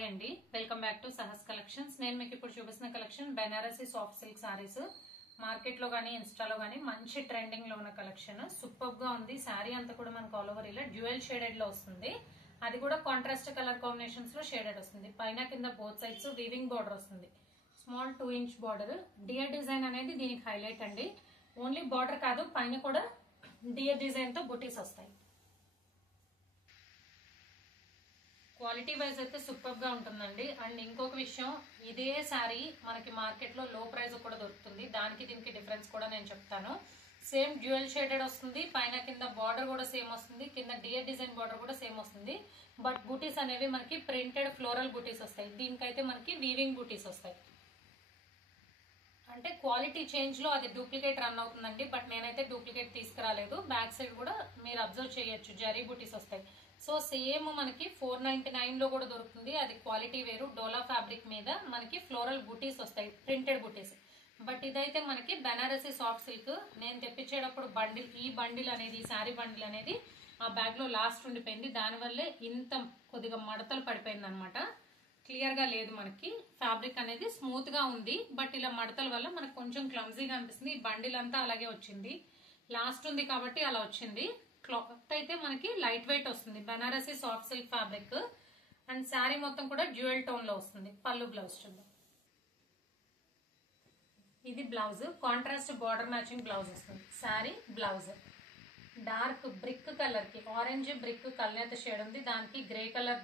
Hi అండి, welcome back to Sahas collections. నేను మీకు ఇప్పుడు చూపిస్తున్న collection Banarasi soft silk saris. Market లో గానీ ఇన్స్టాలో గానీ మంచి ట్రెండింగ్ లో ఉన్న కలెక్షన్. సూపర్ గా ఉంది. సారీ అంతా కూడా మనకు ఆల్ ఓవర్ ఇలా డ్యూయల్ షేడెడ్ లో వస్తుంది. అది కూడా కాంట్రాస్ట్ కలర్ కాంబినేషన్స్ లో షేడెడ్ వస్తుంది. పైన కింద బోత్ సైడ్స్ వీవింగ్ బార్డర్ వస్తుంది. Small 2 inch border. Dear design అనేది దీనికి హైలైట్ అండి. ఓన్లీ బార్డర్ కాదు, పైన కూడా డియర్ డిజైన్ తో బుటీస్ వస్తాయి. క్వాలిటీ వైజ్ అయితే సూపర్ గా ఉంటుందండి. అండ్ ఇంకొక విషయం, ఇదే శారీ మనకి మార్కెట్ లో లో ప్రైస్ కూడా దొరుకుతుంది. దానికి దీనికి డిఫరెన్స్ కూడా నేను చెప్తాను. సేమ్ డ్యూయల్ షేడెడ్ వస్తుంది. పైన కింద బార్డర్ కూడా సేమ్ వస్తుంది. కింద డియర్ డిజైన్ బార్డర్ కూడా సేమ్ వస్తుంది. బట్ బూటీస్ అనేవి మనకి ప్రింటెడ్ ఫ్లోరల్ బూటీస్ వస్తాయి. దీనికైతే మనకి వీవింగ్ బూటీస్ వస్తాయి. అంటే క్వాలిటీ చేంజ్ లో అది డూప్లికేట్ రన్ అవుతుందండి. బట్ నేనైతే డూప్లికేట్ తీసుకురాలేదు. బ్యాక్ సైడ్ కూడా మీరు అబ్జర్వ్ చేయొచ్చు, జరీ బూటీస్ వస్తాయి. సో సేమ్ మనకి 499 లో కూడా దొరుకుతుంది. అది క్వాలిటీ వేరు. డోలా ఫ్యాబ్రిక్ మీద మనకి ఫ్లోరల్ బూటీస్ వస్తాయి, ప్రింటెడ్ బూటీస్. బట్ ఇదైతే మనకి బెనారసీ సాఫ్ట్ సిల్క్. నేను తెప్పించేటప్పుడు ఈ బండిల్ అనేది, ఈ శారీ బండిల్ అనేది ఆ బ్యాగ్ లో లాస్ట్ ఉండిపోయింది. దానివల్లే ఇంత కొద్దిగా మడతలు పడిపోయింది అనమాట. క్లియర్ గా లేదు. మనకి ఫ్యాబ్రిక్ అనేది స్మూత్ గా ఉంది. బట్ ఇలా మడతల వల్ల మనకు కొంచెం క్లమ్జీగా అనిపిస్తుంది. ఈ బండిల్ అంతా అలాగే వచ్చింది. లాస్ట్ ఉంది కాబట్టి అలా వచ్చింది. క్లాత్ అయితే మనకి లైట్ వెయిట్ వస్తుంది. Banarasi soft silk fabric. And sari మొత్తం కూడా డ్యూయల్ టోన్ లో వస్తుంది. పళ్ళు బ్లౌజ్ చూద్దాం. ఇది blouse. Contrast border matching blouse వస్తుంది. Sari blouse dark brick colour కి, ఆరెంజ్ బ్రిక్ కల్నేత షేడ్ ఉంది. దానికి గ్రే కలర్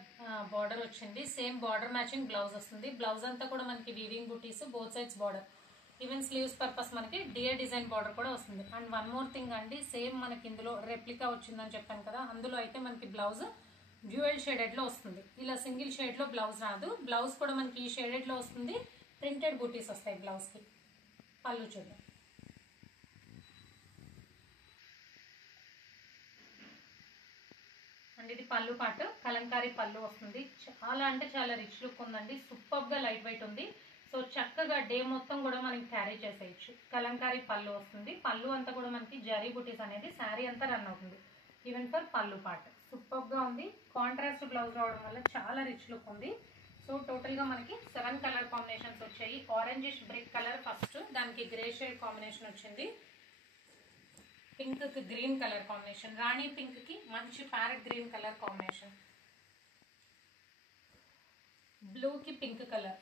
బార్డర్ వచ్చింది. సేమ్ బార్డర్ మ్యాచింగ్ బ్లౌజ్ వస్తుంది. బ్లౌజ్ అంతా కూడా మనకి weaving butis, both sides border. Even sleeves purpose మనకి డియర్ డిజైన్ బార్డర్ కూడా వస్తుంది. అండ్ వన్ మోర్ థింగ్ అండి, సేమ్ మనకి ఇందులో రెప్లికా వచ్చిందని చెప్పాను కదా, అందులో అయితే మనకి బ్లౌజ్ డ్యూయల్ షేడెడ్ లో వస్తుంది. ఇలా సింగిల్ షేడ్ లో బ్లౌజ్ రాదు. బ్లౌజ్ కూడా మనకి ఈ షేడెడ్ లో వస్తుంది. ప్రింటెడ్ బూటీస్ వస్తాయి బ్లౌజ్ కి. పళ్ళు చూద్దాం. అండ్ ఇది పళ్ళు పాటు కలంకారీ పళ్ళు వస్తుంది. చాలా అంటే చాలా రిచ్ లుక్ ఉందండి. సూపర్ గా లైట్ వెయిట్ ఉంది. సో చక్కగా డే మొత్తం కూడా మనం క్యారీ చేసేయచ్చు. కలంకారీ పళ్ళు వస్తుంది. పళ్ళు అంతా కూడా మనకి జరీ బుటీస్ అనేది శారీ అంతా రన్ అవుతుంది. ఈవెన్ ఫర్ పళ్ళు పార్ట్ సూపర్ గా ఉంది. కాంట్రాస్ట్ బ్లౌజ్ రావడం వల్ల చాలా రిచ్ లుక్ ఉంది. సో టోటల్ గా మనకి 7 కలర్ కాంబినేషన్స్ వచ్చాయి. ఆరెంజిష్ బ్రిక్ కలర్ ఫస్ట్, దానికి గ్రే షేడ్ కాంబినేషన్ వచ్చింది. పింక్ కి గ్రీన్ కలర్ కాంబినేషన్, రాణి పింక్ కి మంచి parrot green colour combination, blue కి పింక్ కలర్.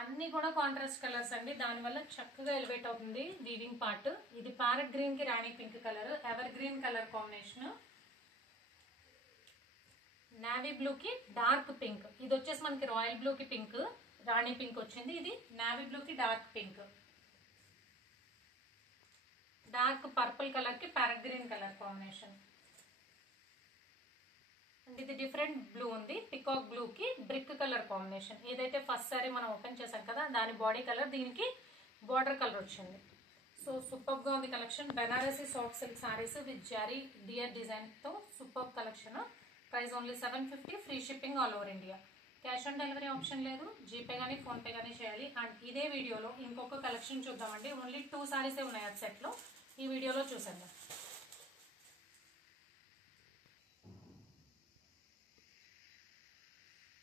అన్ని కూడా కాంట్రాస్ట్ కలర్స్ అండి. దానివల్ల చక్కగా ఎలివేట్ అవుతుంది వీవింగ్ పార్ట్. ఇది ప్యారెట్ గ్రీన్ కి రాణి pink colour, ever green colour combination, navy blue కి డార్క్ పింక్. ఇది వచ్చేసి మనకి రాయల్ బ్లూ కి పింక్, రాణి పింక్ వచ్చింది. ఇది నావీ బ్లూ కి dark pink, dark purple colour కి parrot green colour combination. And ఇది డిఫరెంట్ బ్లూ ఉంది. పికాక్ బ్లూ కి బ్రిక్ కలర్ కాంబినేషన్. ఏదైతే ఫస్ట్ సారీ మనం ఓపెన్ చేసాం కదా, దాని బాడీ కలర్, దీనికి బార్డర్ కలర్ వచ్చింది. సో సూపర్ గా ఉంది collection. Banarasi soft silk saris with zari dear design తో super collection. Price only 750. Free shipping all over India. Cash on delivery option లేదు. జీపే కానీ ఫోన్ పే కానీ చేయాలి. అండ్ ఇదే వీడియోలో ఇంకొక కలెక్షన్ చూద్దామండి. ఓన్లీ 2 సారీసే ఉన్నాయి ఆ సెట్ లో. ఈ వీడియోలో చూసేద్దాం.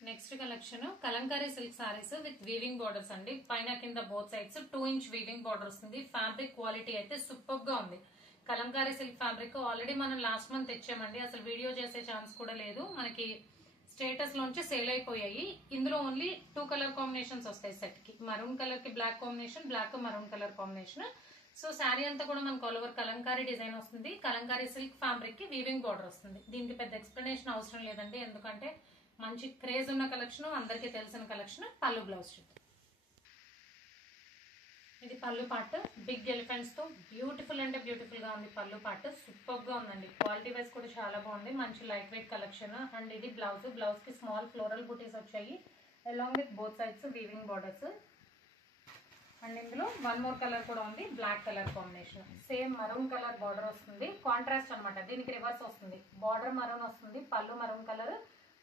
Next collection Kalamkari silk saris with weaving borders అండి. పైన కింద both sides 2 inch weaving border వస్తుంది. ఫ్యాబ్రిక్ క్వాలిటీ అయితే సూపర్ గా ఉంది. కలంకారీ సిల్క్ ఫ్యాబ్రిక్ ఆల్రెడీ మనం లాస్ట్ మంత్ తెచ్చామండి. అసలు వీడియో చేసే ఛాన్స్ కూడా లేదు. మనకి స్టేటస్ లోంచి సేల్ అయిపోయాయి. ఇందులో ఓన్లీ 2 కలర్ కాంబినేషన్స్ వస్తాయి సెట్ కి. మరూన్ కలర్ కి black combination, black maroon colour combination. So sari అంతా కూడా మనకు ఆల్ ఓవర్ కలంకారీ డిజైన్ వస్తుంది. కలంకారీ సిల్క్ ఫ్యాబ్రిక్ కి వీవింగ్ బార్డర్ వస్తుంది. దీనికి పెద్ద ఎక్స్ప్లెనేషన్ అవసరం లేదండి, ఎందుకంటే మంచి క్రేజ్ ఉన్న కలెక్షన్, అందరికీ తెలిసిన కలెక్షన్. పళ్ళు బ్లౌజ్ చూద్దాం. ఇది పళ్ళు పార్ట్. బిగ్ ఎలిఫెంట్స్ తో బ్యూటిఫుల్ అంటే బ్యూటిఫుల్ గా ఉంది. పళ్ళు పార్ట్ సూపర్ గా ఉందండి. క్వాలిటీ వైజ్ కూడా చాలా బాగుంది. మంచి లైట్ వెయిట్ కలెక్షన్. అండ్ ఇది బ్లౌజ్. బ్లౌజ్ కి స్మాల్ ఫ్లోరల్ బూటీస్ వచ్చాయి, along with both sides weaving borders. And ఇందులో 1 మోర్ కలర్ కూడా ఉంది, black colour combination. Same maroon colour border వస్తుంది. కాంట్రాస్ట్ అనమాట. దీనికి రివర్స్ వస్తుంది. బార్డర్ మరూన్ వస్తుంది, పళ్ళు maroon colour,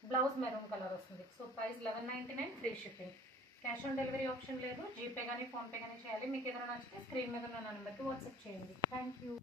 blouse maroon colour వస్తుంది. So price 1199. Free shipping. Cash on delivery option లేదు. జీపే కానీ ఫోన్ పే కానీ చేయాలి. మీకు ఏదైనా నచ్చితే స్క్రీన్ మీద ఉన్న నెంబర్కి వాట్సాప్ చేయండి. Thank you.